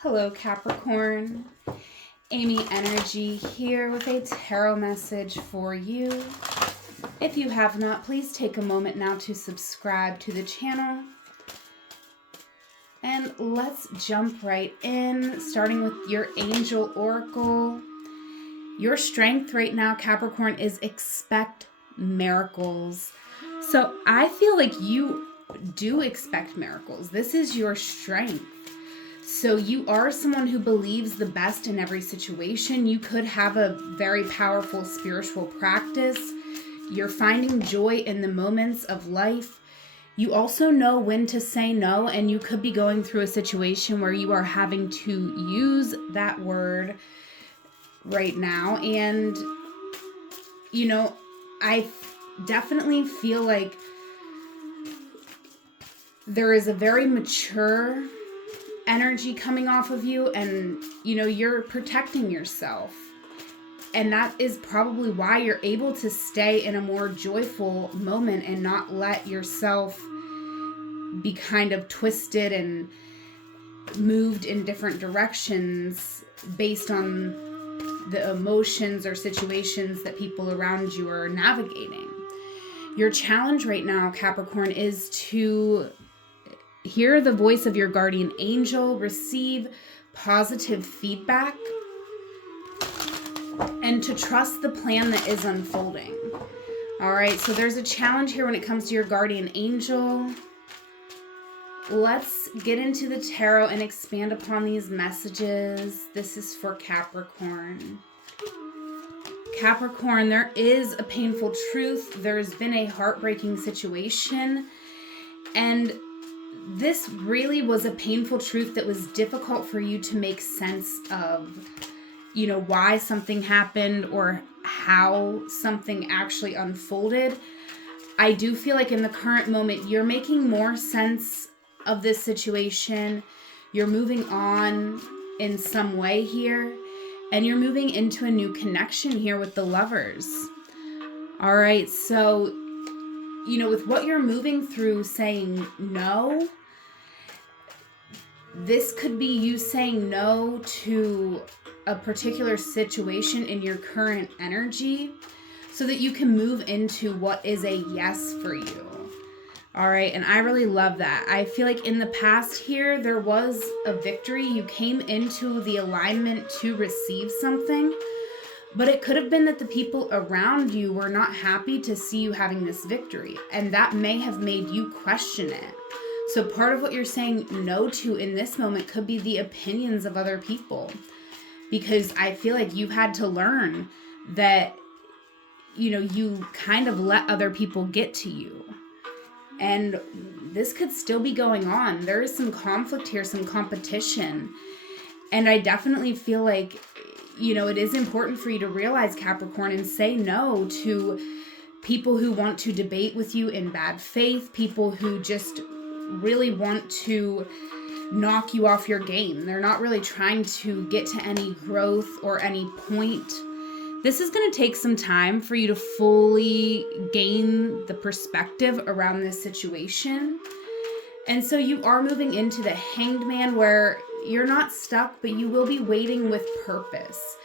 Hello, Capricorn. Amy Energy here with a tarot message for you. If you have not, please take a moment now to subscribe to the channel. And let's jump right in, starting with your Angel Oracle. Your strength right now, Capricorn, is expect miracles. So I feel like you do expect miracles. This is your strength. So you are someone who believes the best in every situation. You could have a very powerful spiritual practice. You're finding joy in the moments of life. You also know when to say no, and you could be going through a situation where you are having to use that word right now. And, I definitely feel like there is a very mature energy coming off of you, and you're protecting yourself, and that is probably why you're able to stay in a more joyful moment and not let yourself be kind of twisted and moved in different directions based on the emotions or situations that people around you are navigating. Your challenge right now, Capricorn, is to hear the voice of your guardian angel, receive positive feedback, and to trust the plan that is unfolding. All right, so there's a challenge here when it comes to your guardian angel. Let's get into the tarot and expand upon these messages. This is for Capricorn. Capricorn, there is a painful truth. There's been a heartbreaking situation, and this really was a painful truth that was difficult for you to make sense of, why something happened or how something actually unfolded. I do feel like in the current moment, you're making more sense of this situation. You're moving on in some way here, and you're moving into a new connection here with the Lovers. All right, so with what you're moving through, saying no, this could be you saying no to a particular situation in your current energy so that you can move into what is a yes for you. All right, and I really love that. I feel like in the past here, there was a victory. You came into the alignment to receive something, but it could have been that the people around you were not happy to see you having this victory, and that may have made you question it. So part of what you're saying no to in this moment could be the opinions of other people, because I feel like you've had to learn that, you kind of let other people get to you. And this could still be going on. There is some conflict here, some competition. And I definitely feel like, it is important for you to realize, Capricorn, and say no to people who want to debate with you in bad faith, people who just really want to knock you off your game. They're not really trying to get to any growth or any point. This is going to take some time for you to fully gain the perspective around this situation. And so you are moving into the Hanged Man, where you're not stuck, but you will be waiting with purpose.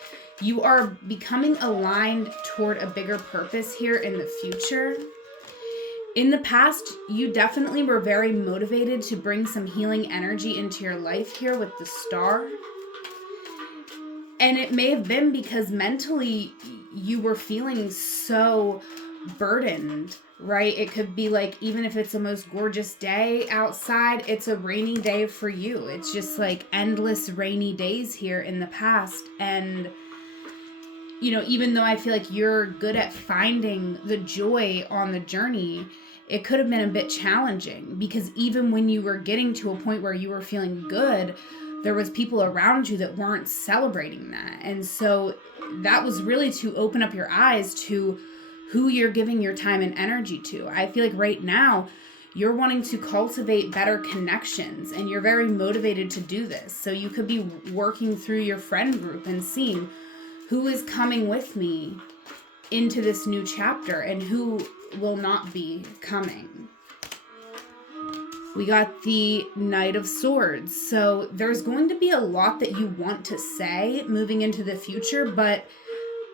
You are becoming aligned toward a bigger purpose here in the future. In the past, you definitely were very motivated to bring some healing energy into your life here with the Star. And it may have been because mentally you were feeling so burdened, right? It could be like, even if it's the most gorgeous day outside, it's a rainy day for you. It's just like endless rainy days here in the past. And even though I feel like you're good at finding the joy on the journey, it could have been a bit challenging, because even when you were getting to a point where you were feeling good, there was people around you that weren't celebrating that. And so that was really to open up your eyes to who you're giving your time and energy to. I feel like right now you're wanting to cultivate better connections, and you're very motivated to do this. So you could be working through your friend group and seeing who is coming with me into this new chapter and who will not be coming. We got the Knight of Swords. So there's going to be a lot that you want to say moving into the future, but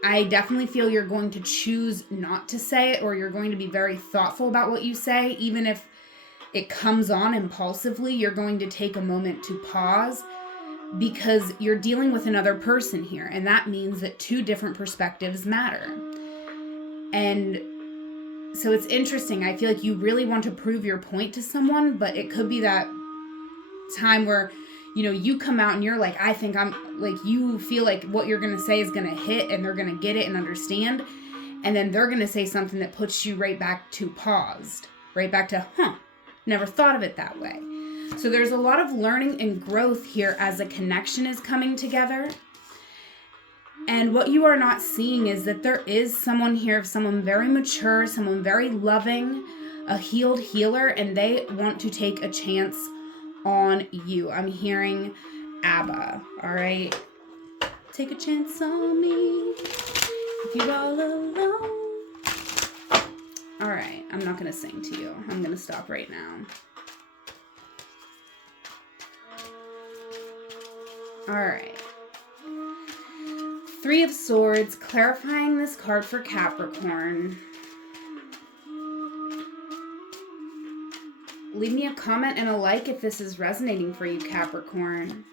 I definitely feel you're going to choose not to say it, or you're going to be very thoughtful about what you say. Even if it comes on impulsively, you're going to take a moment to pause, because you're dealing with another person here. And that means that two different perspectives matter. And so it's interesting. I feel like you really want to prove your point to someone, but it could be that time where, you come out and you're like, I think I'm like, you feel like what you're going to say is going to hit and they're going to get it and understand. And then they're going to say something that puts you right back to paused, right back to, never thought of it that way. So there's a lot of learning and growth here as a connection is coming together. And what you are not seeing is that there is someone here, someone very mature, someone very loving, a healed healer, and they want to take a chance on you. I'm hearing ABBA, all right? Take a chance on me if you're all alone. All right, I'm not going to sing to you. I'm going to stop right now. All right. Three of Swords, clarifying this card for Capricorn. Leave me a comment and a like if this is resonating for you, Capricorn.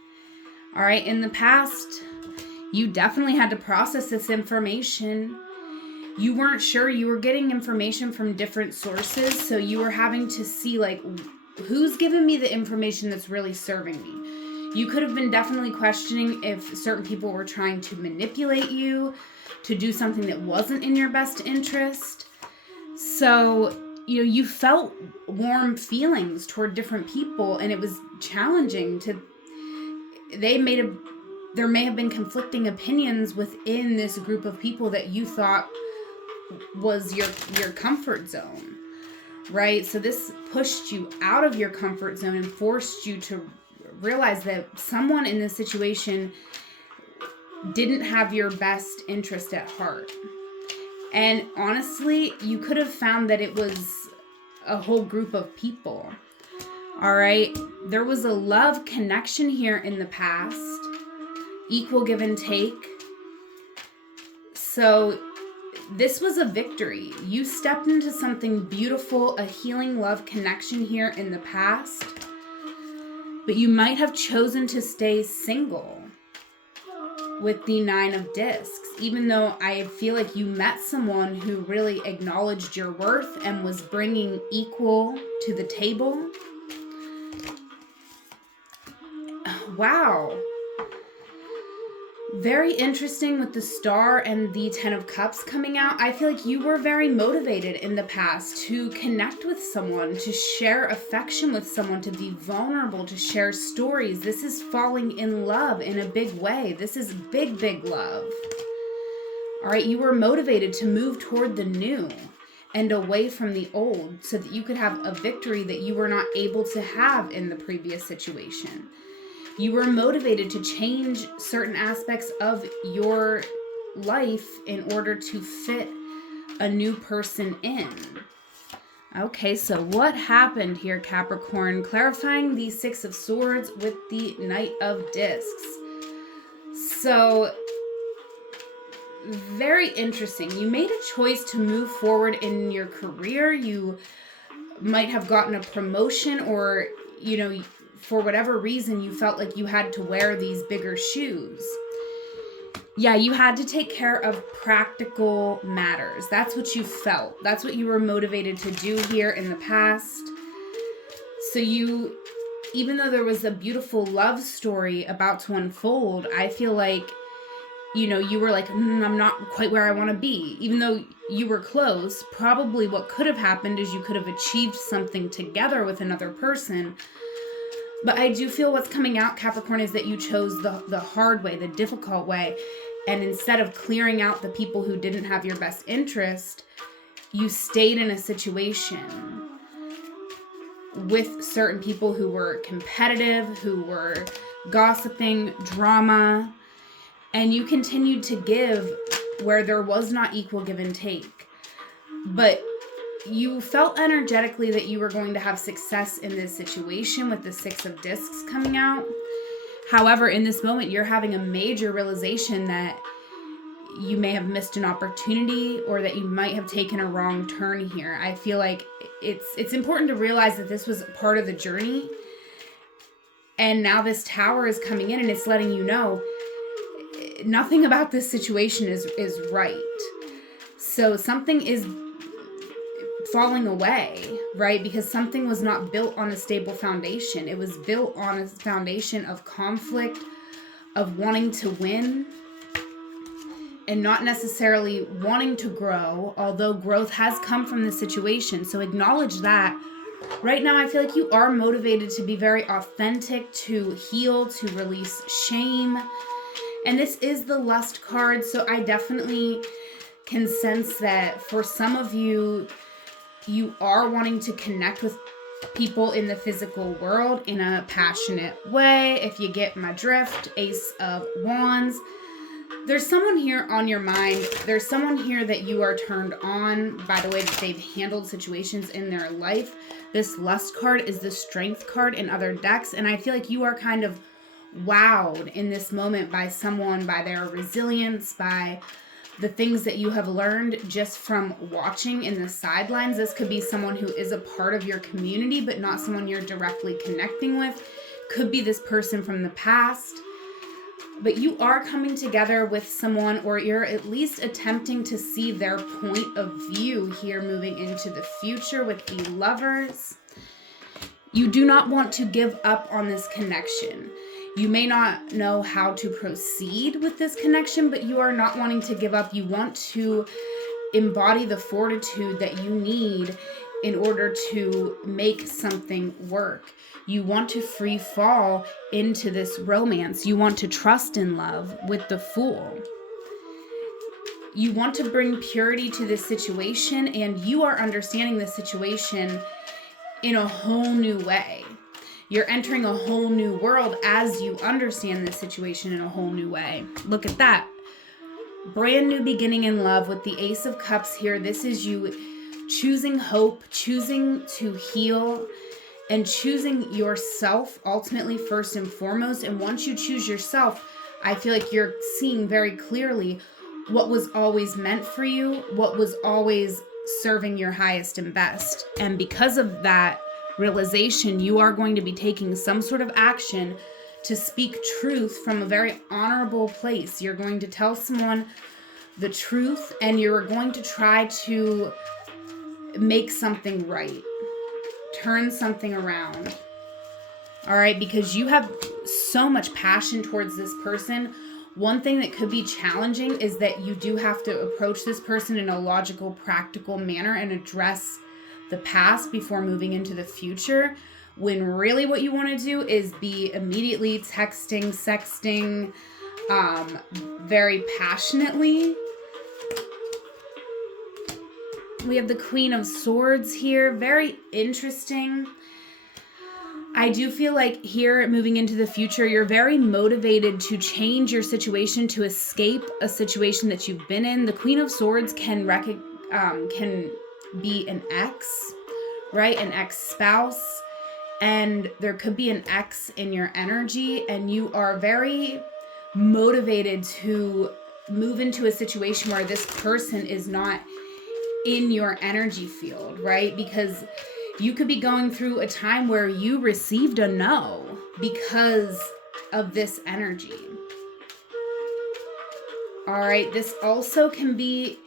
All right, in the past, you definitely had to process this information. You weren't sure. You were getting information from different sources, so you were having to see, like, who's giving me the information that's really serving me. You could have been definitely questioning if certain people were trying to manipulate you to do something that wasn't in your best interest. So, you felt warm feelings toward different people, and it was challenging there may have been conflicting opinions within this group of people that you thought was your comfort zone, right? So this pushed you out of your comfort zone and forced you to realize that someone in this situation didn't have your best interest at heart. And honestly, you could have found that it was a whole group of people. All right. There was a love connection here in the past. Equal give and take. So this was a victory. You stepped into something beautiful, a healing love connection here in the past. But you might have chosen to stay single with the Nine of Discs, even though I feel like you met someone who really acknowledged your worth and was bringing equal to the table. Wow. Very interesting with the Star and the Ten of Cups coming out. I feel like you were very motivated in the past to connect with someone, to share affection with someone, to be vulnerable, to share stories. This is falling in love in a big way. This is big, big love. All right, you were motivated to move toward the new and away from the old so that you could have a victory that you were not able to have in the previous situation. You were motivated to change certain aspects of your life in order to fit a new person in. Okay, so what happened here, Capricorn? Clarifying the Six of Swords with the Knight of Discs. So, very interesting. You made a choice to move forward in your career. You might have gotten a promotion, or, for whatever reason, you felt like you had to wear these bigger shoes. Yeah, you had to take care of practical matters. That's what you felt. That's what you were motivated to do here in the past. So even though there was a beautiful love story about to unfold, I feel like, you were like, I'm not quite where I want to be. Even though you were close, probably what could have happened is you could have achieved something together with another person. But I do feel what's coming out, Capricorn, is that you chose the hard way, the difficult way. And instead of clearing out the people who didn't have your best interest, you stayed in a situation with certain people who were competitive, who were gossiping, drama, and you continued to give where there was not equal give and take. But you felt energetically that you were going to have success in this situation with the Six of Discs coming out. However, in this moment, you're having a major realization that you may have missed an opportunity or that you might have taken a wrong turn here. I feel like it's important to realize that this was part of the journey. And now this Tower is coming in and it's letting you know nothing about this situation is right. So something is falling away, right? Because something was not built on a stable foundation. It was built on a foundation of conflict, of wanting to win, and not necessarily wanting to grow, although growth has come from this situation. So acknowledge that. Right now, I feel like you are motivated to be very authentic, to heal, to release shame. And this is the Lust card, so I definitely can sense that for some of you, you are wanting to connect with people in the physical world in a passionate way. If you get my drift, Ace of Wands. There's someone here on your mind. There's someone here that you are turned on by the way that they've handled situations in their life. This Lust card is the Strength card in other decks, and I feel like you are kind of wowed in this moment by someone, by their resilience, by the things that you have learned just from watching in the sidelines. This could be someone who is a part of your community, but not someone you're directly connecting with. Could be this person from the past. But you are coming together with someone, or you're at least attempting to see their point of view here moving into the future with the Lovers. You do not want to give up on this connection. You may not know how to proceed with this connection, but you are not wanting to give up. You want to embody the fortitude that you need in order to make something work. You want to free fall into this romance. You want to trust in love with the Fool. You want to bring purity to this situation, and you are understanding the situation in a whole new way. You're entering a whole new world as you understand this situation in a whole new way. Look at that. Brand new beginning in love with the Ace of Cups here. This is you choosing hope, choosing to heal, and choosing yourself ultimately first and foremost. And once you choose yourself, I feel like you're seeing very clearly what was always meant for you, what was always serving your highest and best. And because of that realization, you are going to be taking some sort of action to speak truth from a very honorable place. You're going to tell someone the truth, and you're going to try to make something right. Turn something around. All right, because you have so much passion towards this person. One thing that could be challenging is that you do have to approach this person in a logical, practical manner and address the past before moving into the future, when really what you want to do is be immediately texting, sexting, very passionately. We have the Queen of Swords here. Very interesting. I do feel like here, moving into the future, you're very motivated to change your situation, to escape a situation that you've been in. The Queen of Swords can be an ex, right? An ex-spouse. And there could be an ex in your energy, and you are very motivated to move into a situation where this person is not in your energy field, right? Because you could be going through a time where you received a no because of this energy. All right, this also can be,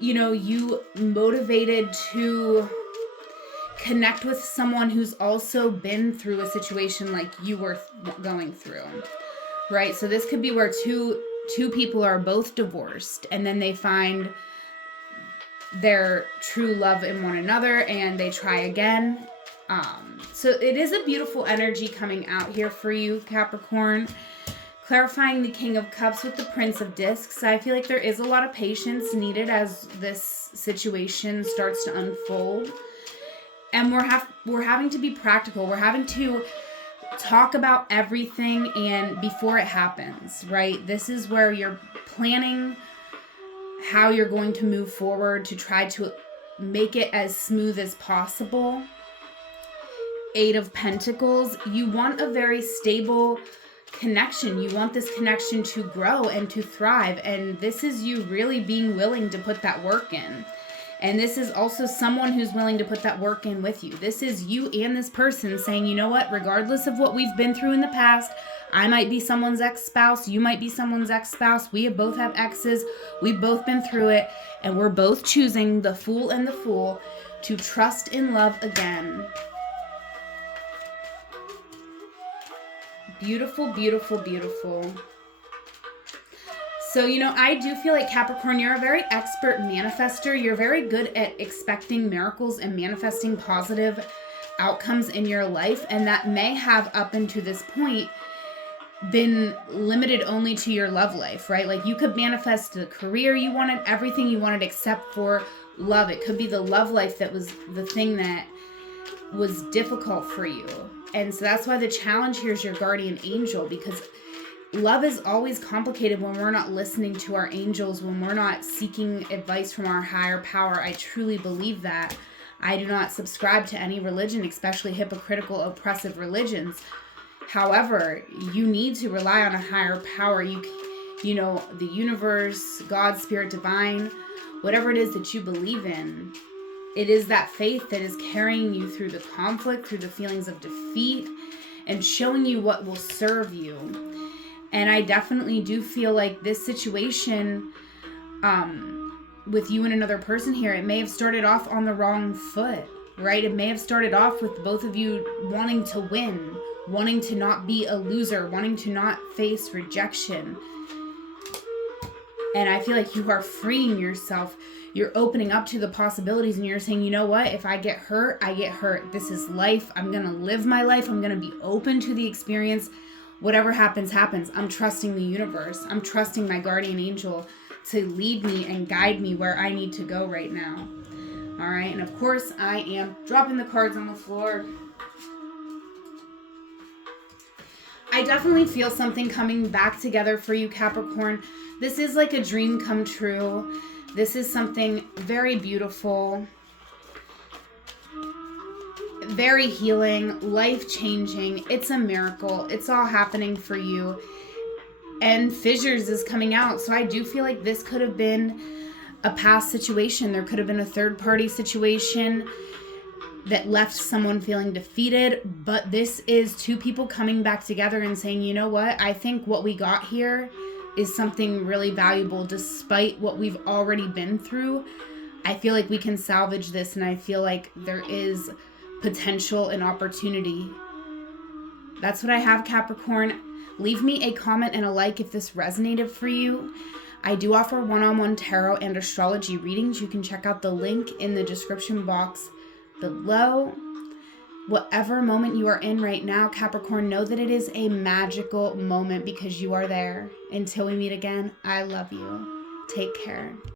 you motivated to connect with someone who's also been through a situation like you were going through, right? So this could be where two people are both divorced, and then they find their true love in one another and they try again. So it is a beautiful energy coming out here for you, Capricorn. Clarifying the King of Cups with the Prince of Discs. I feel like there is a lot of patience needed as this situation starts to unfold. And we're having to be practical. We're having to talk about everything and before it happens, right? This is where you're planning how you're going to move forward to try to make it as smooth as possible. 8 of Pentacles, you want a very stable connection. You want this connection to grow and to thrive. And this is you really being willing to put that work in. And this is also someone who's willing to put that work in with you. This is you and this person saying, you know what, regardless of what we've been through in the past, I might be someone's ex-spouse, you might be someone's ex-spouse, we both have exes, we've both been through it, and we're both choosing, the Fool and the Fool, to trust in love again. Beautiful, beautiful, beautiful. So, you know, I do feel like Capricorn, you're a very expert manifester. You're very good at expecting miracles and manifesting positive outcomes in your life. And that may have, up until this point, been limited only to your love life, right? Like you could manifest the career you wanted, everything you wanted except for love. It could be the love life that was the thing that was difficult for you. And so that's why the challenge here is your guardian angel, because love is always complicated when we're not listening to our angels, when we're not seeking advice from our higher power. I truly believe that. I do not subscribe to any religion, especially hypocritical, oppressive religions. However, you need to rely on a higher power. You know, the universe, God, spirit, divine, whatever it is that you believe in. It is that faith that is carrying you through the conflict, through the feelings of defeat, and showing you what will serve you. And I definitely do feel like this situation with you and another person here, it may have started off on the wrong foot, right? It may have started off with both of you wanting to win, wanting to not be a loser, wanting to not face rejection. And I feel like you are freeing yourself. You're opening up to the possibilities and you're saying, you know what? If I get hurt, I get hurt. This is life. I'm going to live my life. I'm going to be open to the experience. Whatever happens, happens. I'm trusting the universe. I'm trusting my guardian angel to lead me and guide me where I need to go right now. All right. And of course, I am dropping the cards on the floor. I definitely feel something coming back together for you, Capricorn. This is like a dream come true. This is something very beautiful, very healing, life-changing. It's a miracle. It's all happening for you. And Fissures is coming out. So I do feel like this could have been a past situation. There could have been a third-party situation that left someone feeling defeated. But this is two people coming back together and saying, you know what? I think what we got here is something really valuable despite what we've already been through. I feel like we can salvage this, and I feel like there is potential and opportunity. That's what I have, Capricorn. Leave me a comment and a like if this resonated for you. I do offer one-on-one tarot and astrology readings. You can check out the link in the description box below. Whatever moment you are in right now, Capricorn, know that it is a magical moment because you are there. Until we meet again, I love you. Take care.